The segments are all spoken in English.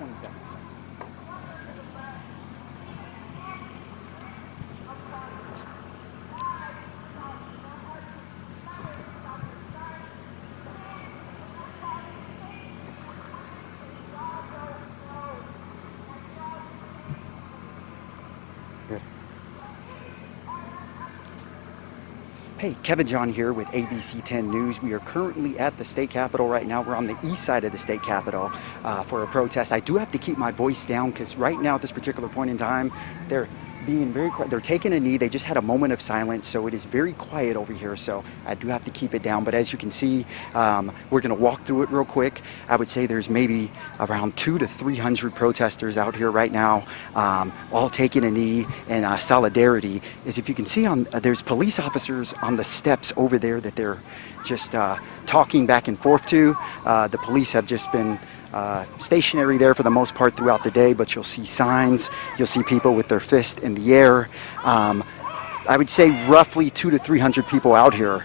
20 seconds. Hey, Kevin John here with ABC 10 News. We are currently at the state capitol right now. We're on the east side of the state capitol for a protest. I do have to keep my voice down because right now at this particular point in time, they're being very quiet. They're taking a knee. They just had a moment of silence, so it is very quiet over here, so I do have to keep it down. But as you can see, we're going to walk through it real quick. I would say there's maybe around 200 to 300 protesters out here right now, all taking a knee in solidarity. As if you can see, there's police officers on the steps over there that they're just talking back and forth to. The police have just been stationary there for the most part throughout the day, but you'll see signs, you'll see people with their fist in the air. I would say roughly 200 to 300 people out here,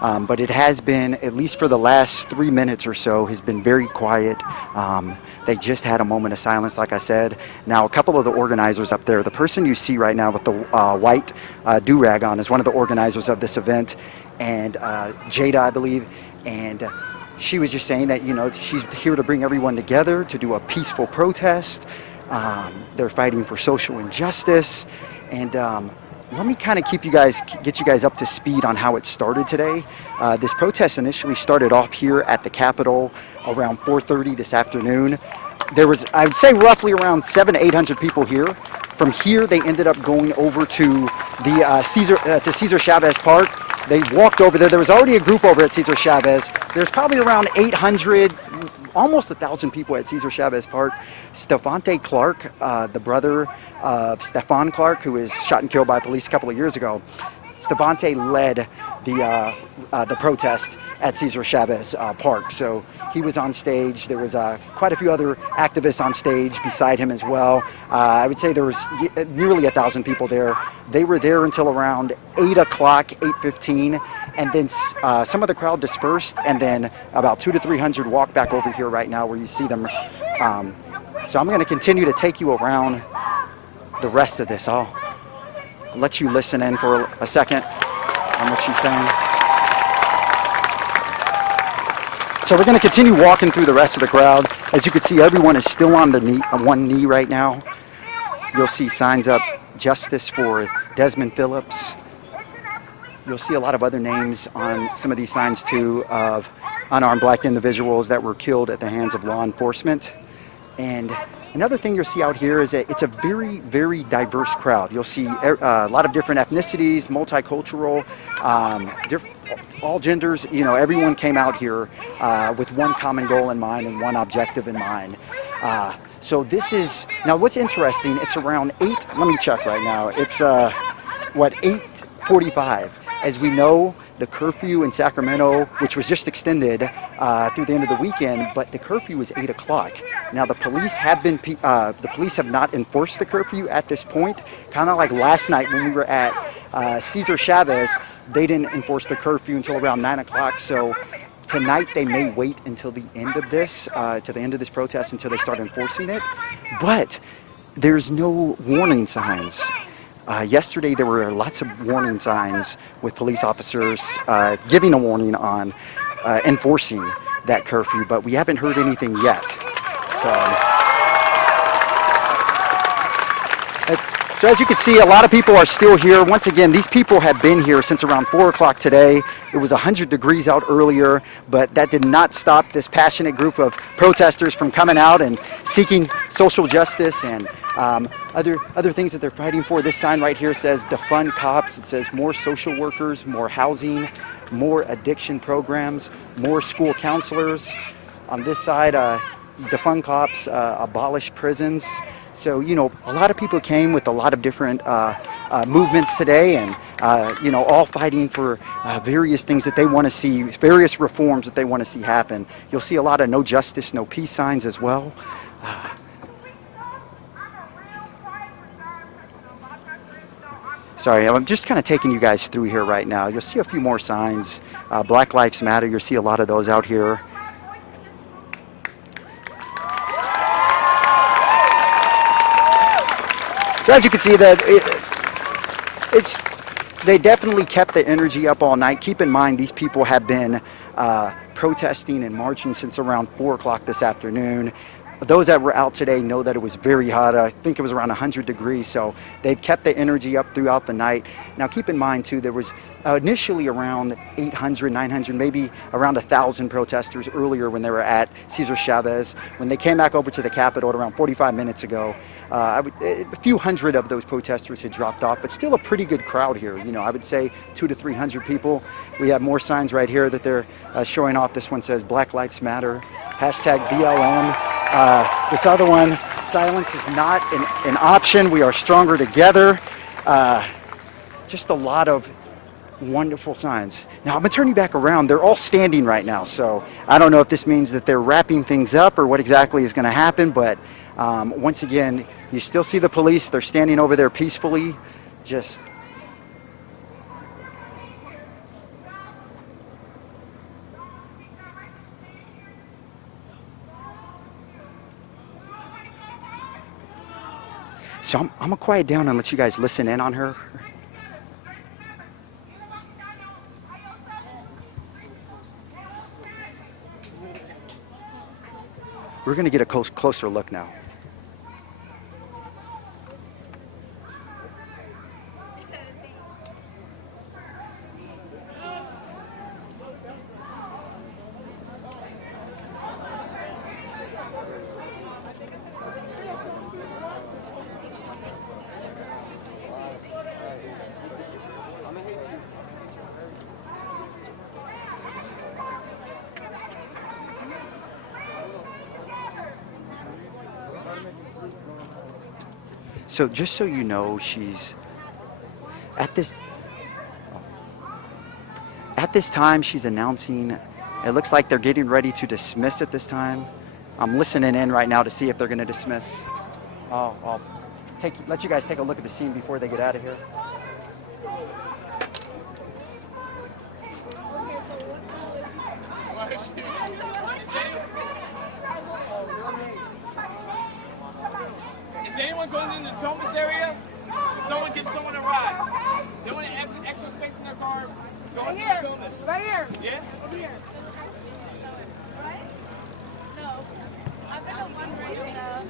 but it has been, at least for the last 3 minutes or so, has been very quiet. They just had a moment of silence, like I said. Now, a couple of the organizers up there, the person you see right now with the white do-rag on is one of the organizers of this event, and Jada, I believe, and she was just saying that, you know, she's here to bring everyone together to do a peaceful protest. They're fighting for social injustice. And let me kind of get you guys up to speed on how it started today. This protest initially started off here at the Capitol around 4:30 this afternoon. There was, I would say, roughly around 700 to 800 people here. From here, they ended up going over to the Cesar Chavez Park. They walked over there. There was already a group over at Cesar Chavez. There's probably around 800, almost 1,000 people at Cesar Chavez Park. Stefante Clark, the brother of Stephon Clark, who was shot and killed by police a couple of years ago, Stefante led the protest at Cesar Chavez Park. So he was on stage. There was quite a few other activists on stage beside him as well. I would say there was nearly 1,000 people there. They were there until around 8 o'clock, 8:15, and then some of the crowd dispersed, and then about 200 to 300 walked back over here right now where you see them. So I'm going to continue to take you around the rest of this. I'll let you listen in for a second on what she's saying. So we're going to continue walking through the rest of the crowd. As you can see, everyone is still on one knee right now. You'll see signs up, justice for Desmond Phillips. You'll see a lot of other names on some of these signs too, of unarmed black individuals that were killed at the hands of law enforcement. And another thing you'll see out here is that it's a very, very diverse crowd. You'll see a lot of different ethnicities, multicultural, all genders. You know, everyone came out here with one common goal in mind and one objective in mind. So this is, now what's interesting, it's around 8, let me check right now, it's 8:45. As we know, the curfew in Sacramento, which was just extended through the end of the weekend, but the curfew was 8 o'clock. Now the police have not enforced the curfew at this point. Kind of like last night when we were at Cesar Chavez, they didn't enforce the curfew until around 9 o'clock. So tonight they may wait until the end of this, to the end of this protest, until they start enforcing it. But there's no warning signs. Yesterday there were lots of warning signs with police officers giving a warning on enforcing that curfew, but we haven't heard anything yet. So as you can see, a lot of people are still here. Once again, these people have been here since around 4 o'clock today. It was 100 degrees out earlier, but that did not stop this passionate group of protesters from coming out and seeking social justice and other things that they're fighting for. This sign right here says defund cops. It says more social workers, more housing, more addiction programs, more school counselors. On this side, defund cops, abolish prisons. So, you know, a lot of people came with a lot of different movements today, and, you know, all fighting for various things that they want to see, various reforms that they want to see happen. You'll see a lot of no justice, no peace signs as well. Sorry, I'm just kind of taking you guys through here right now. You'll see a few more signs. Black Lives Matter, you'll see a lot of those out here. So as you can see, that it's they definitely kept the energy up all night. Keep in mind, these people have been protesting and marching since around 4 o'clock this afternoon. Those that were out today know that it was very hot. I think it was around 100 degrees, so they've kept the energy up throughout the night. Now, keep in mind, too, there was initially around 800, 900, maybe around 1,000 protesters earlier when they were at Cesar Chavez. When they came back over to the Capitol at around 45 minutes ago, a few hundred of those protesters had dropped off, but still a pretty good crowd here. You know, I would say 200 to 300 people. We have more signs right here that they're showing off. This one says Black Lives Matter, hashtag BLM. This other one, silence is not an option. We are stronger together. Just a lot of wonderful signs. Now, I'm going to turn you back around. They're all standing right now, so I don't know if this means that they're wrapping things up or what exactly is going to happen, but once again, you still see the police. They're standing over there peacefully, just... So I'm going to quiet down and let you guys listen in on her. We're going to get a closer look now. So just so you know, she's at this time she's announcing, it looks like they're getting ready to dismiss at this time. I'm listening in right now to see if they're going to dismiss. I'll let you guys take a look at the scene before they get out of here. Is anyone going in the Thomas area? Someone give someone a ride. They want extra space in their car. Go into the Thomas. Right here. Yeah? Over here. Right? No. I've been on one right now.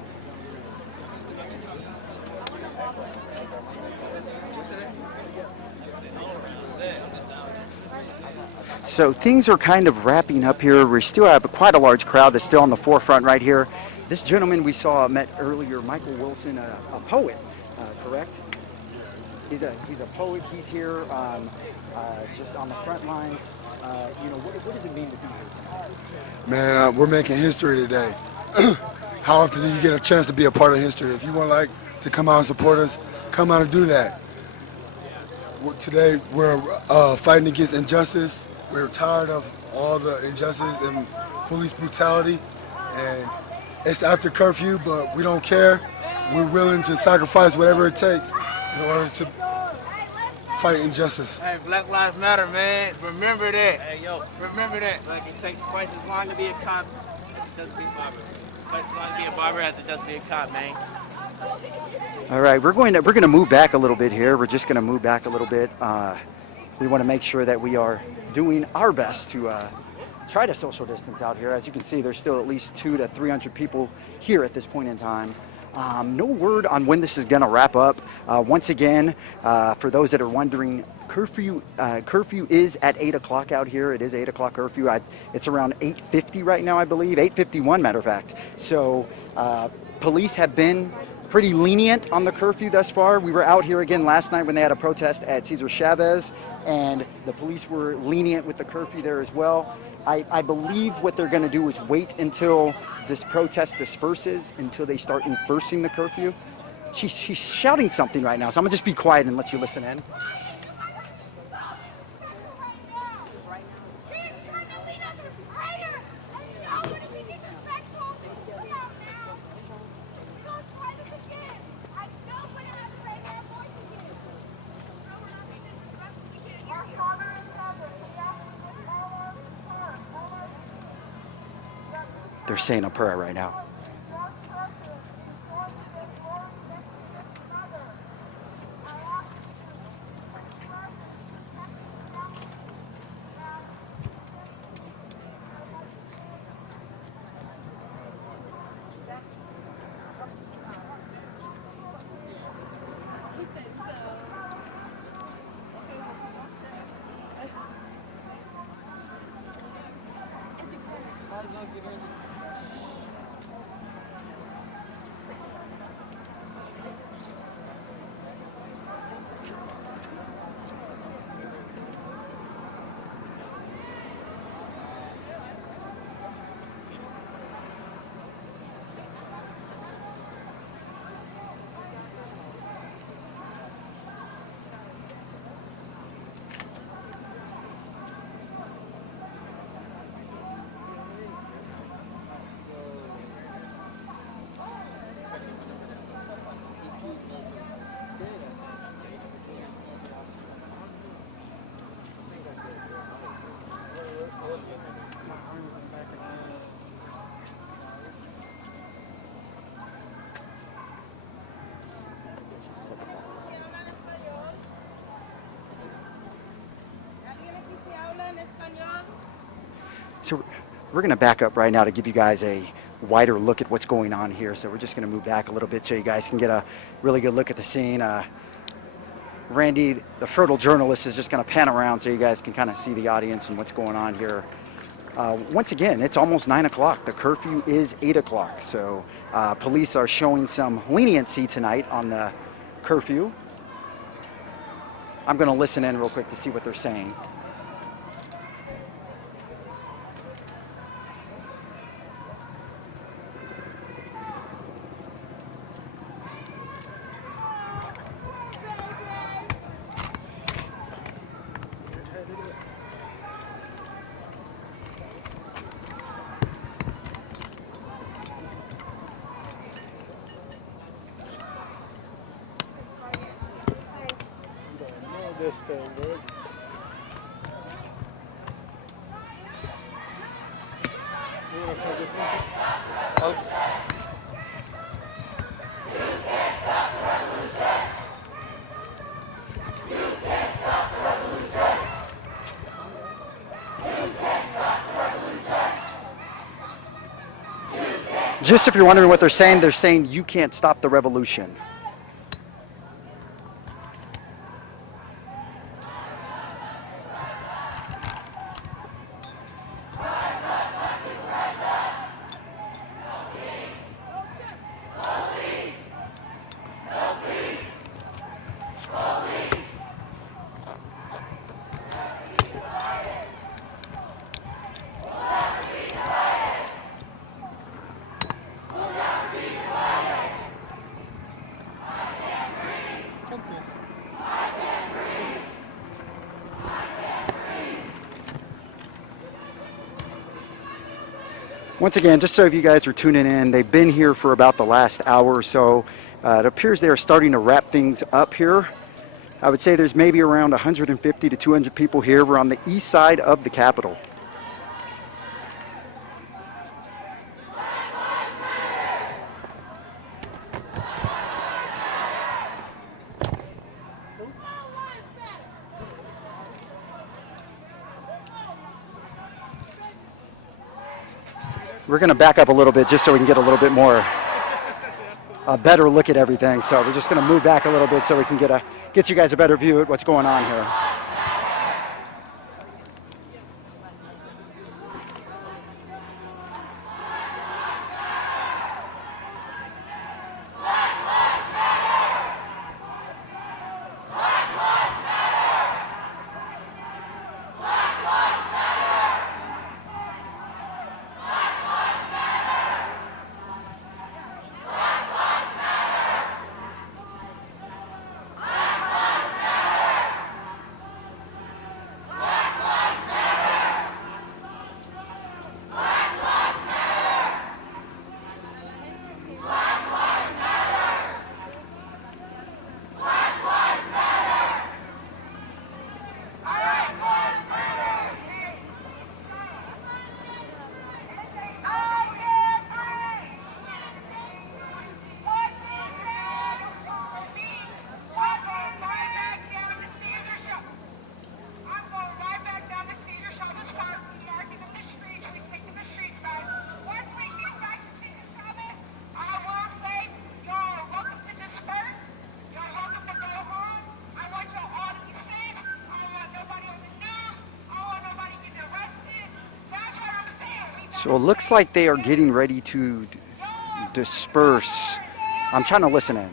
So things are kind of wrapping up here. We still have quite a large crowd that's still on the forefront right here. This gentleman we saw met earlier, Michael Wilson, a poet, correct? He's a poet. He's here just on the front lines. You know, what does it mean to be here? Man, we're making history today. How often do you get a chance to be a part of history? If you want to come out and support us, come out and do that. Today we're fighting against injustice. We're tired of all the injustice and police brutality, and it's after curfew, but we don't care. We're willing to sacrifice whatever it takes in order to fight injustice. Hey, Black Lives Matter, man. Remember that. Hey, yo. Remember that. Like, it takes twice as long to be a cop as it does to be a barber. Twice as long to be a barber as it does to be a cop, man. All right, we're going to move back a little bit here. We're just going to move back a little bit. We want to make sure that we are doing our best to try to social distance out here. As you can see, there's still at least 200 to 300 people here at this point in time. No word on when this is going to wrap up. Once again, for those that are wondering, curfew is at 8 o'clock out here. It is 8 o'clock curfew. It's around 8:50 right now, I believe, 8:51, matter of fact. So police have been pretty lenient on the curfew thus far. We were out here again last night when they had a protest at Cesar Chavez, and the police were lenient with the curfew there as well. I believe what they're going to do is wait until this protest disperses, until they start enforcing the curfew. She's shouting something right now, so I'm going to just be quiet and let you listen in. They're saying a prayer right now. So we're going to back up right now to give you guys a wider look at what's going on here. So we're just going to move back a little bit so you guys can get a really good look at the scene. Randy, the fertile journalist, is just going to pan around so you guys can kind of see the audience and what's going on here. Once again, it's almost 9 o'clock. The curfew is 8 o'clock. So police are showing some leniency tonight on the curfew. I'm going to listen in real quick to see what they're saying. This thing, dude. Just if you're wondering what they're saying you can't stop the revolution. Once again, just so if you guys are tuning in, they've been here for about the last hour or so. It appears they are starting to wrap things up here. I would say there's maybe around 150 to 200 people here. We're on the east side of the Capitol. We're going to back up a little bit just so we can get a little bit more, a better look at everything. So we're just going to move back a little bit so we can get you guys a better view at what's going on here. So it looks like they are getting ready to disperse. I'm trying to listen in.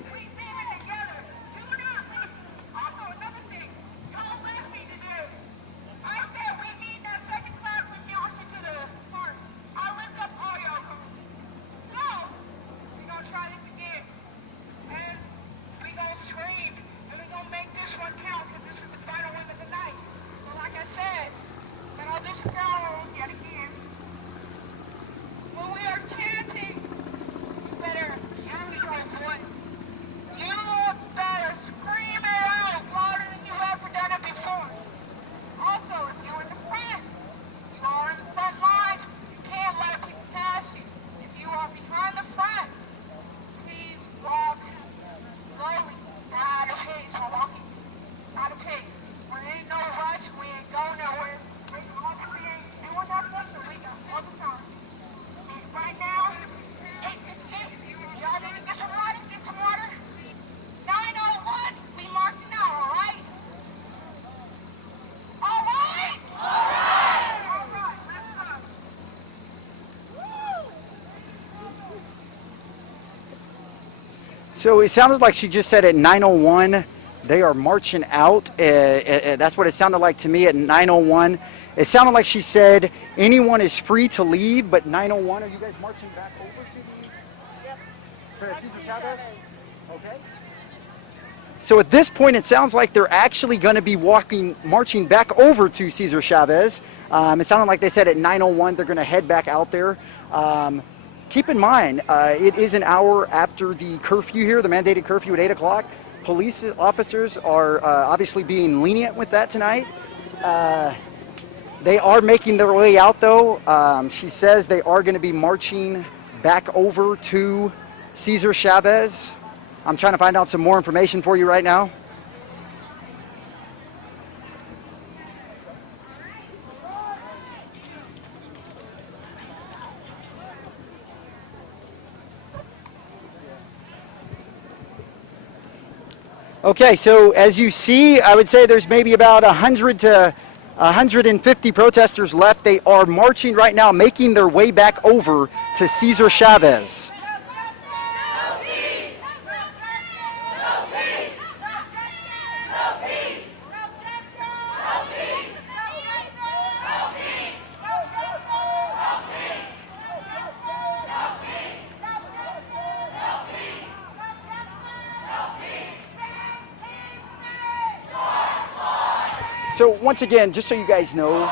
So it sounded like she just said at 9:01 they are marching out. That's what it sounded like to me at 9:01. It sounded like she said anyone is free to leave, but 9:01, are you guys marching back over to Cesar Chavez? Okay. So at this point, it sounds like they're actually going to be marching back over to Cesar Chavez. It sounded like they said at 9:01 they're going to head back out there. Keep in mind, it is an hour after the curfew here, the mandated curfew at 8 o'clock. Police officers are obviously being lenient with that tonight. They are making their way out, though. She says they are going to be marching back over to Cesar Chavez. I'm trying to find out some more information for you right now. Okay, so as you see, I would say there's maybe about 100 to 150 protesters left. They are marching right now, making their way back over to Cesar Chavez. So once again, just so you guys know,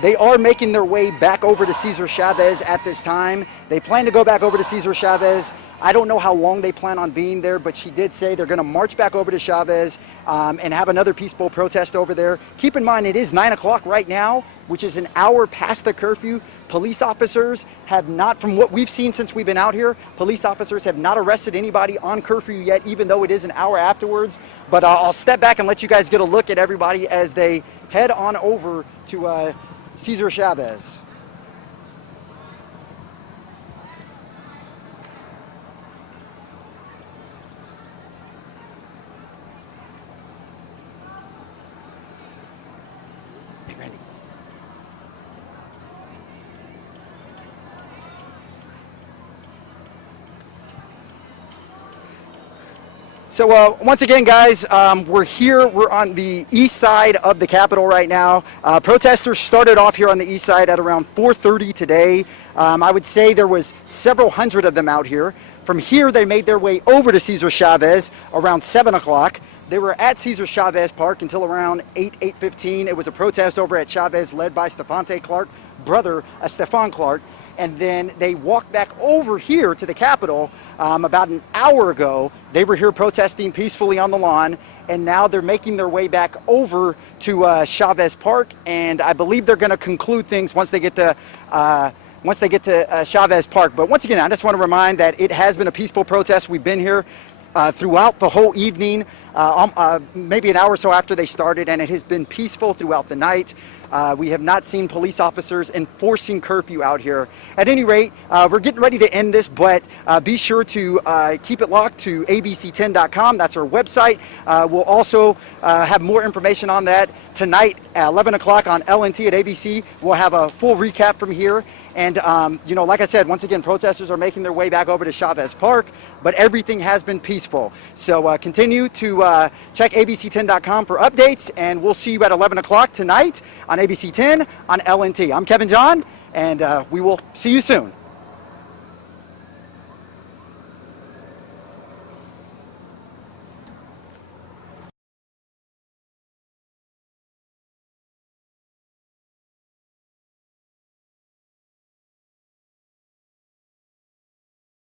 they are making their way back over to Cesar Chavez at this time. They plan to go back over to Cesar Chavez. I don't know how long they plan on being there, but she did say they're going to march back over to Chavez and have another peaceful protest over there. Keep in mind, it is 9 o'clock right now, which is an hour past the curfew. Police officers have not, from what we've seen since we've been out here, police officers have not arrested anybody on curfew yet, even though it is an hour afterwards. But I'll step back and let you guys get a look at everybody as they head on over to Cesar Chavez. Hey, Randy. So once again, guys, we're here. We're on the east side of the Capitol right now. Protesters started off here on the east side at around 4:30 today. I would say there was several hundred of them out here. From here, they made their way over to Cesar Chavez around 7 o'clock. They were at Cesar Chavez Park until around 8:15. It was a protest over at Chavez led by Stefante Clark, brother of Stefan Clark. And then they walked back over here to the Capitol about an hour ago. They were here protesting peacefully on the lawn, and now they're making their way back over to Chavez Park. And I believe they're going to conclude things once they get to Chavez Park. But once again, I just want to remind that it has been a peaceful protest. We've been here throughout the whole evening, maybe an hour or so after they started, and it has been peaceful throughout the night. We have not seen police officers enforcing curfew out here. At any rate, we're getting ready to end this, but be sure to keep it locked to abc10.com. That's our website. We'll also have more information on that tonight at 11 o'clock on LNT at ABC. We'll have a full recap from here. And, like I said, once again, protesters are making their way back over to Chavez Park, but everything has been peaceful. So continue to check abc10.com for updates, and we'll see you at 11 o'clock tonight on ABC 10 on LNT. I'm Kevin John, and we will see you soon.